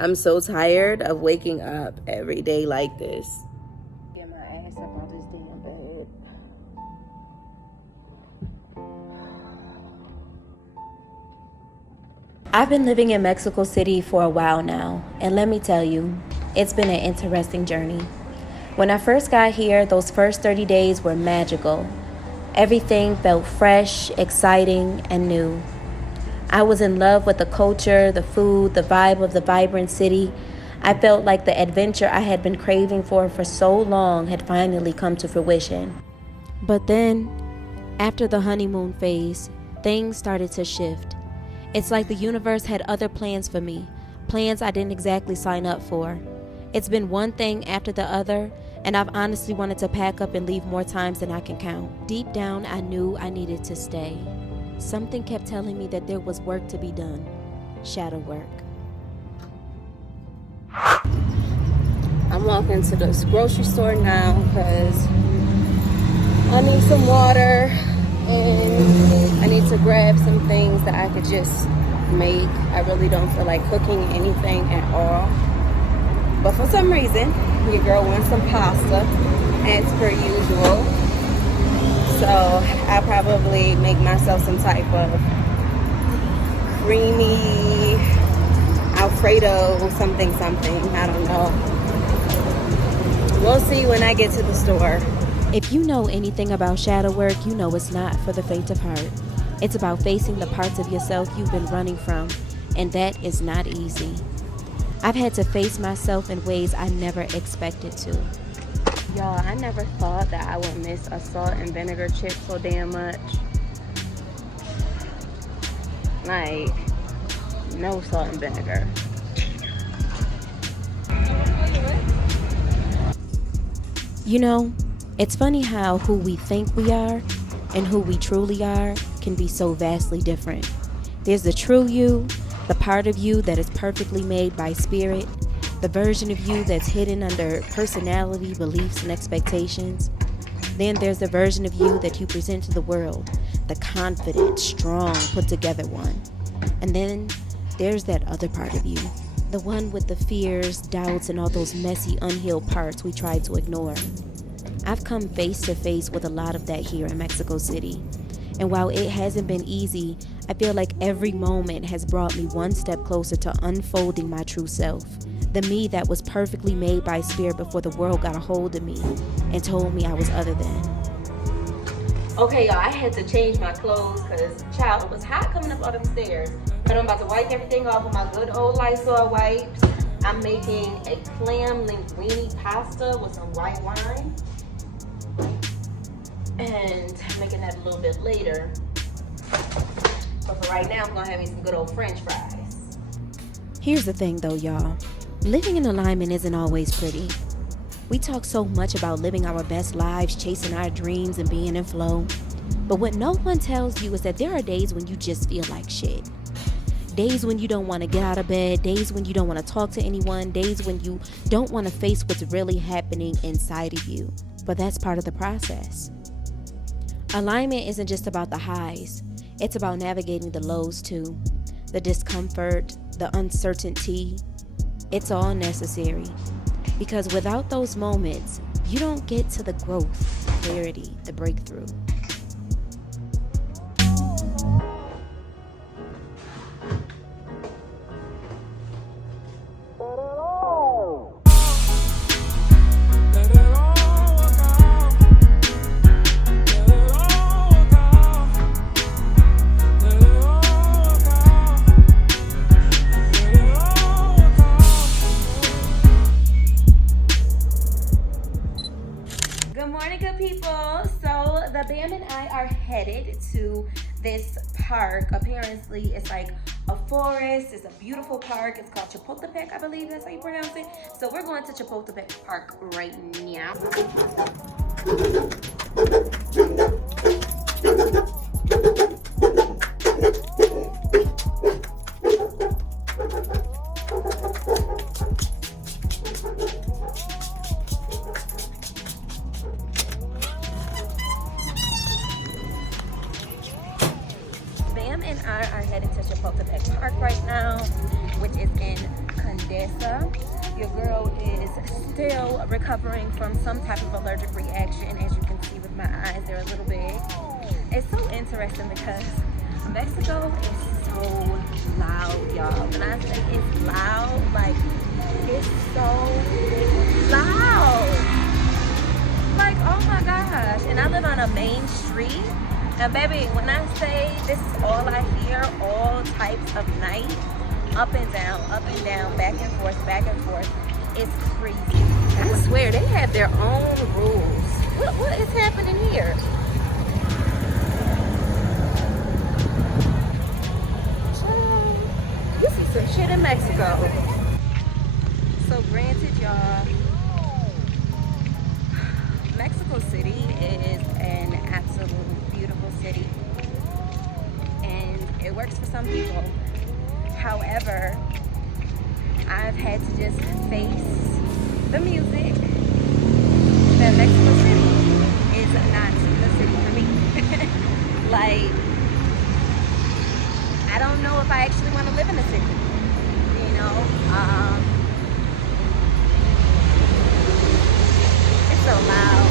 I'm so tired of waking up every day like this. Get my ass up on this damn bed. I've been living in Mexico City for a while now, and let me tell you, it's been an interesting journey. When I first got here, those first 30 days were magical. Everything felt fresh, exciting, and new. I was in love with the culture, the food, the vibe of the vibrant city. I felt like the adventure I had been craving for so long had finally come to fruition. But then, after the honeymoon phase, things started to shift. It's like the universe had other plans for me, plans I didn't exactly sign up for. It's been one thing after the other, and I've honestly wanted to pack up and leave more times than I can count. Deep down, I knew I needed to stay. Something kept telling me that there was work to be done. Shadow work. I'm walking to this grocery store now because I need some water and I need to grab some things that I could just make. I really don't feel like cooking anything at all. But for some reason, your girl wants some pasta as per usual. So I'll probably make myself some type of creamy Alfredo something. I don't know. We'll see when I get to the store. If you know anything about shadow work, you know it's not for the faint of heart. It's about facing the parts of yourself you've been running from, and that is not easy. I've had to face myself in ways I never expected to. Y'all, I never thought that I would miss a salt and vinegar chip so damn much. Like, no salt and vinegar. You know, it's funny how who we think we are and who we truly are can be so vastly different. There's the true you, the part of you that is perfectly made by spirit, the version of you that's hidden under personality, beliefs, and expectations. Then there's the version of you that you present to the world, the confident, strong, put together one. And then there's that other part of you, the one with the fears, doubts, and all those messy, unhealed parts we try to ignore. I've come face to face with a lot of that here in Mexico City. And while it hasn't been easy, I feel like every moment has brought me one step closer to unfolding my true self. The me that was perfectly made by spirit before the world got a hold of me and told me I was other than. Okay, y'all, I had to change my clothes because, child, it was hot coming up all them stairs. But I'm about to wipe everything off with my good old Lysol wipes. I'm making a clam linguine pasta with some white wine. And I'm making that a little bit later. But for right now, I'm gonna have me some good old French fries. Here's the thing though, y'all. Living in alignment isn't always pretty. We talk so much about living our best lives, chasing our dreams, and being in flow. But what no one tells you is that there are days when you just feel like shit. Days when you don't want to get out of bed, days when you don't want to talk to anyone, days when you don't want to face what's really happening inside of you. But that's part of the process. Alignment isn't just about the highs. It's about navigating the lows too. The discomfort, the uncertainty. It's all necessary. Because without those moments, you don't get to the growth, the clarity, the breakthrough. Good morning, good people. So the Bam and I are headed to this park. Apparently, it's like a forest. It's a beautiful park. It's called Chapultepec, I believe that's how you pronounce it. So we're going to Chapultepec Park right now. and I are headed to Chapultepec Park right now, which is in Condesa. Your girl is still recovering from some type of allergic reaction. As you can see with my eyes, they're a little big. It's so interesting because Mexico is so loud, y'all. When I say it's loud, like it's so loud. Like, oh my gosh. And I live on a main street. And baby, when I say this is all I hear, all types of night, up and down, back and forth, it's crazy. I swear, they have their own rules. What is happening here? You see some shit in Mexico. So granted, y'all, Mexico City is an absolutely beautiful city, and it works for some people. However, I've had to just face the music that Mexico City is not the city for me. Like, I don't know if I actually want to live in the city, you know. It's so loud.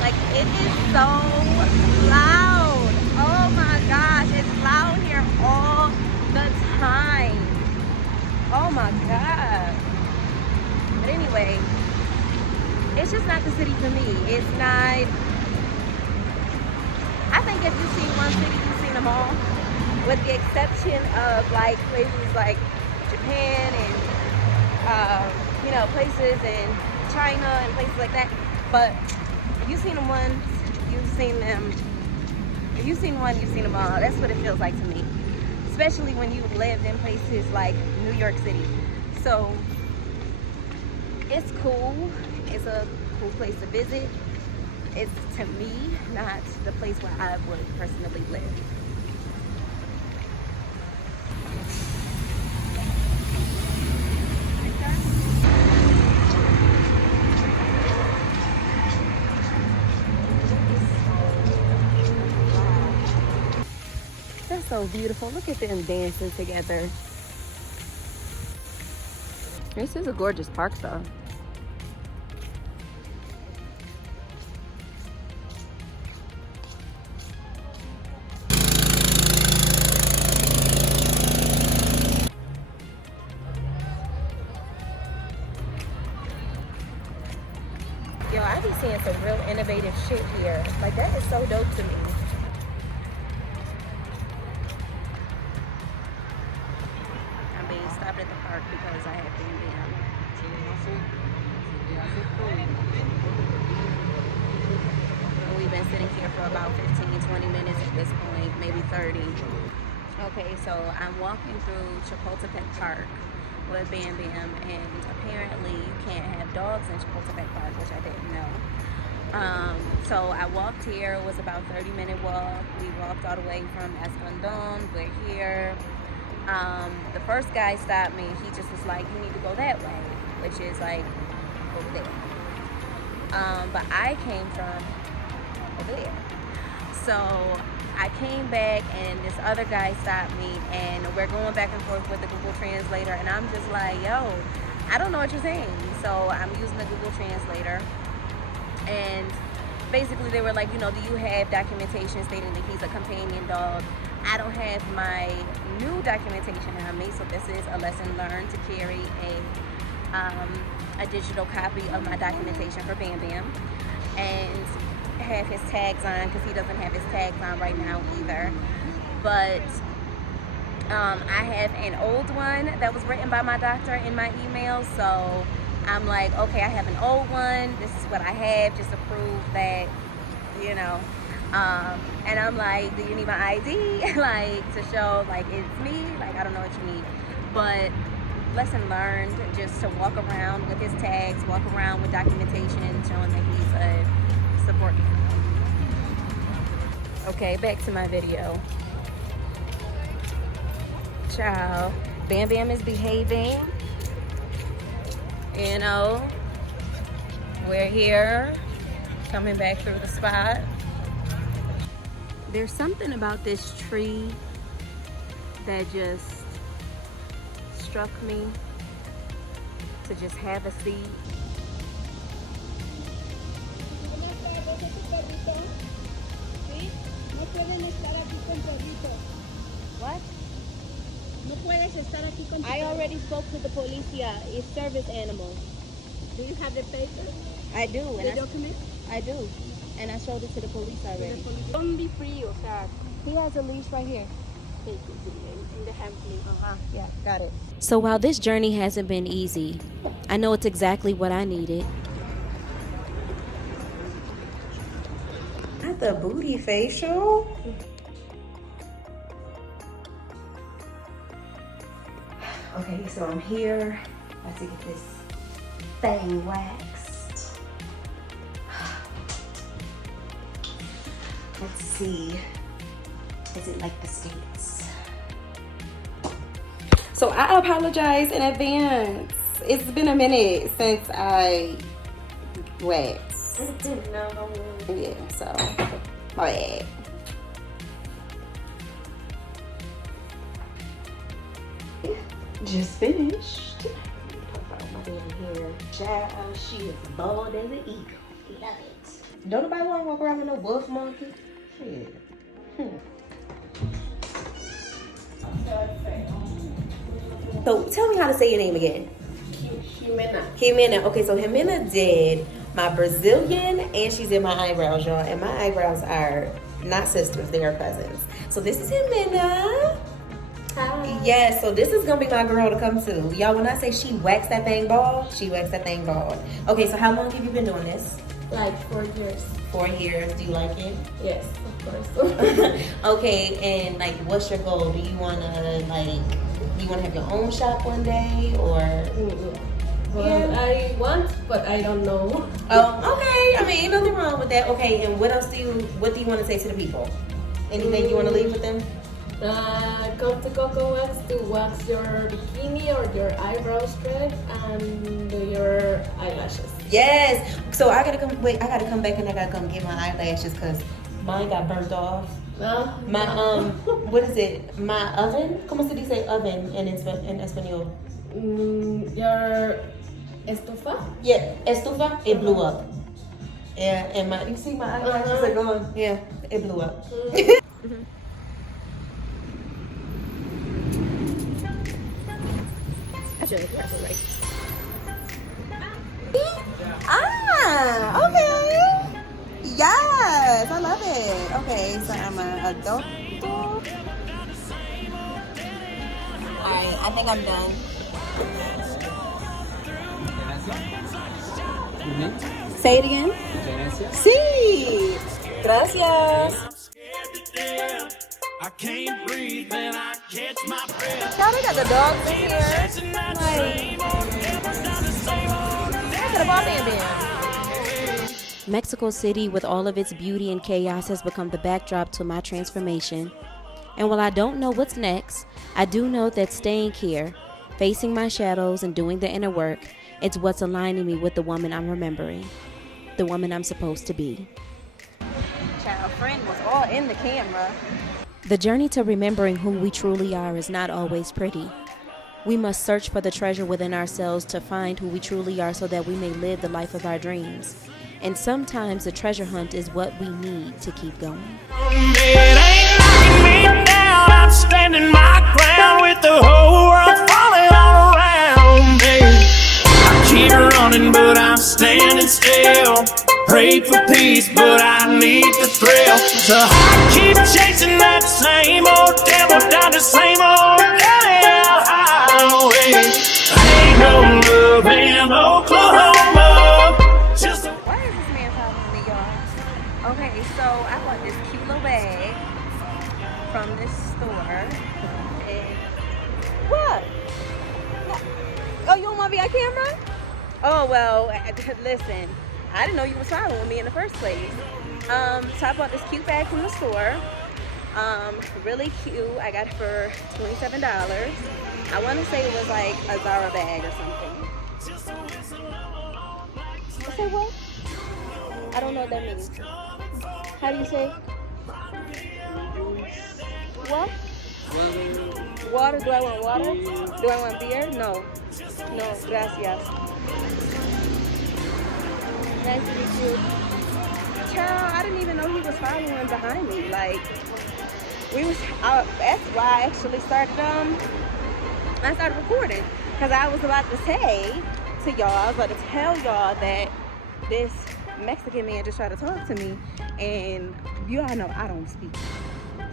Like, it is so loud. Oh my gosh, it's loud here all the time. Oh my god. But anyway, it's just not the city for me. It's not. I think if you've seen one city, you've seen them all, with the exception of like places like Japan and you know, places in China and places like that. But if you've seen them once, you've seen them. If you've seen one, you've seen them all. That's what it feels like to me, especially when you've lived in places like New York City. So it's cool. It's a cool place to visit. It's, to me, not the place where I would personally live. That's so beautiful. Look at them dancing together. This is a gorgeous park, though. Yo, I be seeing some real innovative shit here. Like, that is so dope to me. I'm being stopped at the park because I have been down. And we've been sitting here for about 15-20 minutes at this point, maybe 30. Okay, so I'm walking through Chapultepec Park with Bam Bam, and apparently you can't have dogs in Chapultepec Park, which I didn't know. So I walked here. It was about a 30-minute walk. We walked all the way from Escandon. We're here. The first guy stopped me. He just was like, you need to go that way, which is like over there. But I came from over there. So I came back and this other guy stopped me, and we're going back and forth with the Google Translator, and I'm just like, yo, I don't know what you're saying. So I'm using the Google Translator, and basically they were like, you know, do you have documentation stating that he's a companion dog? I don't have my new documentation on me, so this is a lesson learned to carry a digital copy of my documentation for Bam Bam, and have his tags on, because he doesn't have his tags on right now either. But I have an old one that was written by my doctor in my email, so I'm like, okay, I have an old one, this is what I have, just to prove that, you know. And I'm like, do you need my ID? Like, to show like it's me? Like, I don't know what you need. But lesson learned, just to walk around with his tags, walk around with documentation showing that he's a support. Okay, back to my video. Ciao. Bam Bam is behaving. You know, we're here, coming back through the spot. There's something about this tree that just struck me to just have a seat. What? I already spoke to the policia. It's service animal. Do you have the paper? I do. The document? I do. And I showed it to the police already. Don't be free, o sea, He has a leash right here. take it in the hand, please. Yeah, got it. So while this journey hasn't been easy, I know it's exactly what I needed. Not the booty facial. Okay, so I'm here. About to get this thing waxed. Let's see. Is it like the States? So I apologize in advance. It's been a minute since I waxed. Yeah, so my bad. Just finished. Puff out my damn hair. Child, she is bald as an eagle. Love it. Don't nobody want to walk around with no buff monkey. Shit. So tell me how to say your name again. Jimena. Okay, so Jimena did my Brazilian and she did my eyebrows, y'all. And my eyebrows are not sisters, they are cousins. So this is Jimena. Hi. Yes, so this is gonna be my girl to come to. Y'all, when I say she waxed that thing bald, she waxed that thing bald. Okay, so how long have you been doing this? Like 4 years. 4 years. Do you like it? Yes, of course. Okay, and like what's your goal? Do you wanna have your own shop one day or Well, I want, but I don't know. Oh, okay. I mean, ain't nothing wrong with that. Okay, and what do you want to say to the people? Anything you want to leave with them? Come to Coco Wax to wax your bikini or your eyebrow straight and do your eyelashes. Yes. So I gotta come. Wait, I gotta come back and I gotta come get my eyelashes because mine got burnt off. No? My what is it? My oven? ¿Cómo se dice oven en español? Your estufa? Yeah, estufa. It blew up. Yeah, and you see my eyelashes are gone. Yeah, it blew up. Okay. Yes, I love it. Okay, so I'm an adult. Alright, I think I'm done. Say it again. Sí. Gracias. I can't breathe and I catch my breath. Y'all, they got the dogs in here. Look at the ball band. Mexico City, with all of its beauty and chaos, has become the backdrop to my transformation. And while I don't know what's next, I do know that staying here, facing my shadows and doing the inner work, it's what's aligning me with the woman I'm remembering, the woman I'm supposed to be. Child friend was all in the camera. The journey to remembering who we truly are is not always pretty. We must search for the treasure within ourselves to find who we truly are so that we may live the life of our dreams. And sometimes the treasure hunt is what we need to keep going. It ain't knocking me down. I'm standing my ground with the whole world falling all around me. I keep running, but I'm standing still. Pray for peace, but I need the thrill. So I keep chasing that same old devil down the same old highway. Ain't no love in Oklahoma. Just a Why is this man following me, y'all? Okay, so I bought this cute little bag from this store. And what? Oh, you don't want me on camera? Oh, well, listen. I didn't know you was following me in the first place. So I bought this cute bag from the store. Really cute. I got it for $27. I want to say it was like a Zara bag or something. Say what? I don't know what that means. How do you say? What? Water? Do I want water? Do I want beer? No. No, gracias. Nice to meet you. Child, I didn't even know he was following behind me. Like, that's why I actually started recording. Because I was about to say to y'all, I was about to tell y'all that this Mexican man just tried to talk to me. And you all know I don't speak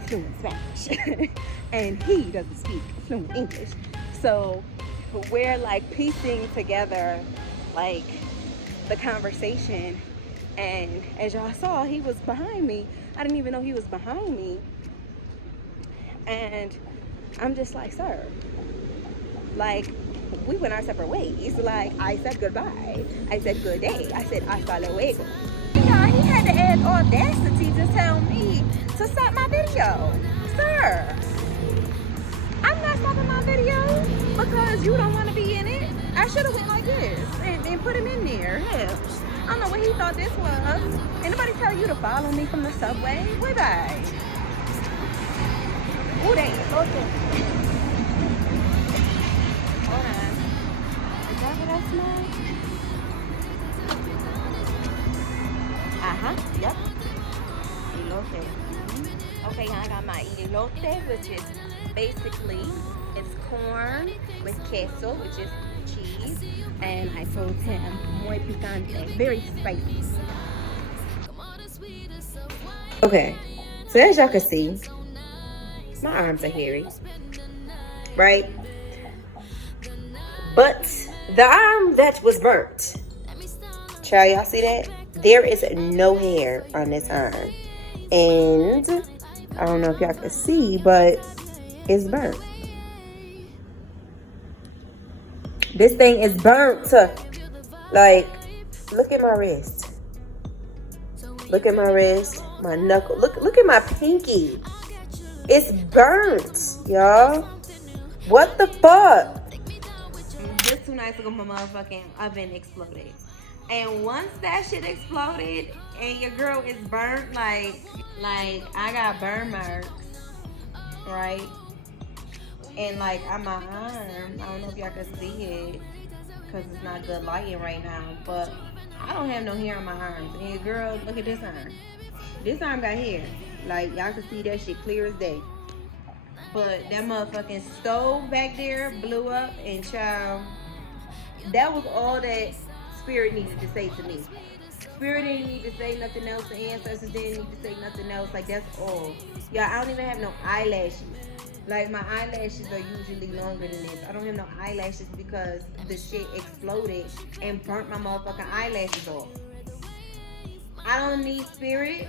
fluent Spanish. And he doesn't speak fluent English. So we're like piecing together like the conversation. And as y'all saw, he was behind me. I didn't even know he was behind me. And I'm just like, sir, like, we went our separate ways. Like, I said goodbye. I said good day. I said hasta luego. Yeah, he had to add audacity to tell me to stop my video. Sir, I'm not stopping my video because you don't want to be in it. I should have went like this and put him in there. Hell, I don't know what he thought this was. Anybody tell you to follow me from the subway? Way back. Ooh, they okay. Hold on. Is that what I smell? Uh-huh. Yep. Elote. Okay, I got my elote, which is basically it's corn with queso, which is cheese, and I told him muy picante, very spicy. Okay, so as y'all can see, my arms are hairy, right? But the arm that was burnt, child, y'all see that? There is no hair on this arm. And I don't know if y'all can see, but it's burnt. This thing is burnt. Like, look at my wrist. Look at my wrist, my knuckle. Look at my pinky. It's burnt, y'all. What the fuck? Just 2 nights ago, my motherfucking oven exploded. And once that shit exploded and your girl is burnt, like I got burn marks, right? And like on my arm, I don't know if y'all can see it because it's not good lighting right now, but I don't have no hair on my arms. And your girl, look at this arm. This arm got hair. Like, y'all can see that shit clear as day. But that motherfucking stove back there blew up, and child, that was all that Spirit needed to say to me. Spirit didn't need to say nothing else. The ancestors didn't need to say nothing else. Like, that's all. Y'all, I don't even have no eyelashes. Like, my eyelashes are usually longer than this. I don't have no eyelashes because the shit exploded and burnt my motherfucking eyelashes off. I don't need Spirit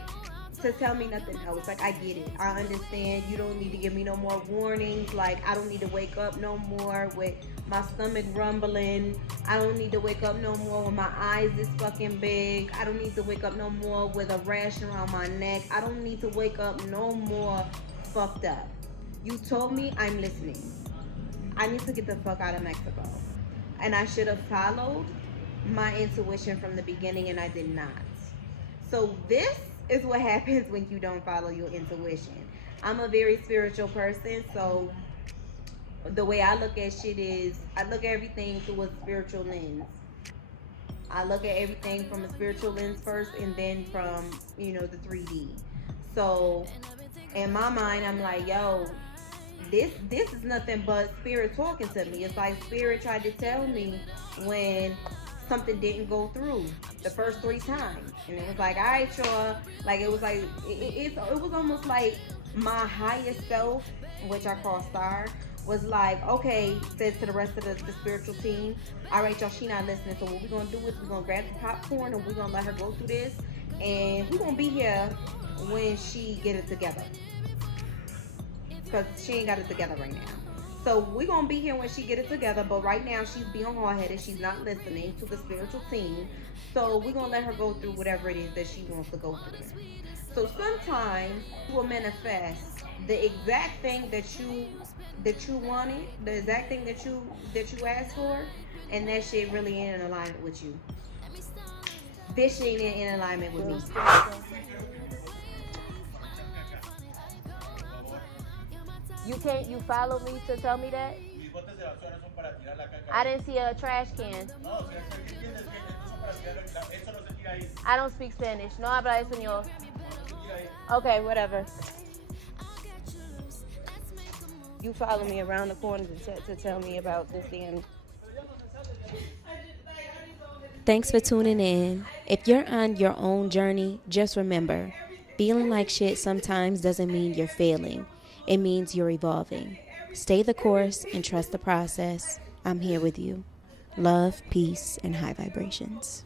to tell me nothing else. Like, I get it. I understand. You don't need to give me no more warnings. Like, I don't need to wake up no more with my stomach rumbling. I don't need to wake up no more with my eyes this fucking big. I don't need to wake up no more with a rash around my neck. I don't need to wake up no more fucked up. You told me, I'm listening. I need to get the fuck out of Mexico. And I should have followed my intuition from the beginning, and I did not. So this is what happens when you don't follow your intuition. I'm a very spiritual person, so the way I look at shit is I look at everything through a spiritual lens. I look at everything from a spiritual lens first, and then from, you know, the 3D. So in my mind, I'm like, yo, this is nothing but Spirit talking to me. It's like Spirit tried to tell me when something didn't go through the first 3 times, and it was like, all right, y'all. Like, it was like it was almost like my highest self, which I call Star, was like, okay, says to the rest of the spiritual team, all right, y'all, she not listening. So what we're gonna do is we're gonna grab the popcorn and we're gonna let her go through this, and we're gonna be here when she get it together, because she ain't got it together right now. So we're gonna be here when she get it together, but right now she's being hard-headed. She's not listening to the spiritual team. So we're gonna let her go through whatever it is that she wants to go through. So sometimes you will manifest the exact thing that you wanted, the exact thing that you asked for, and that shit really ain't in alignment with you. This shit ain't in alignment with me. You followed me to tell me that? Mis botes de basura son para tirar la caca. I didn't see a trash can. No, o sea, ¿qué entiendes? Que estos son para tirar eso no se tira ahí. I don't speak Spanish. No habla español. No se tira ahí. Okay, whatever. You follow me around the corner to tell me about this thing. Thanks for tuning in. If you're on your own journey, just remember, feeling like shit sometimes doesn't mean you're failing. It means you're evolving. Stay the course and trust the process. I'm here with you. Love, peace, and high vibrations.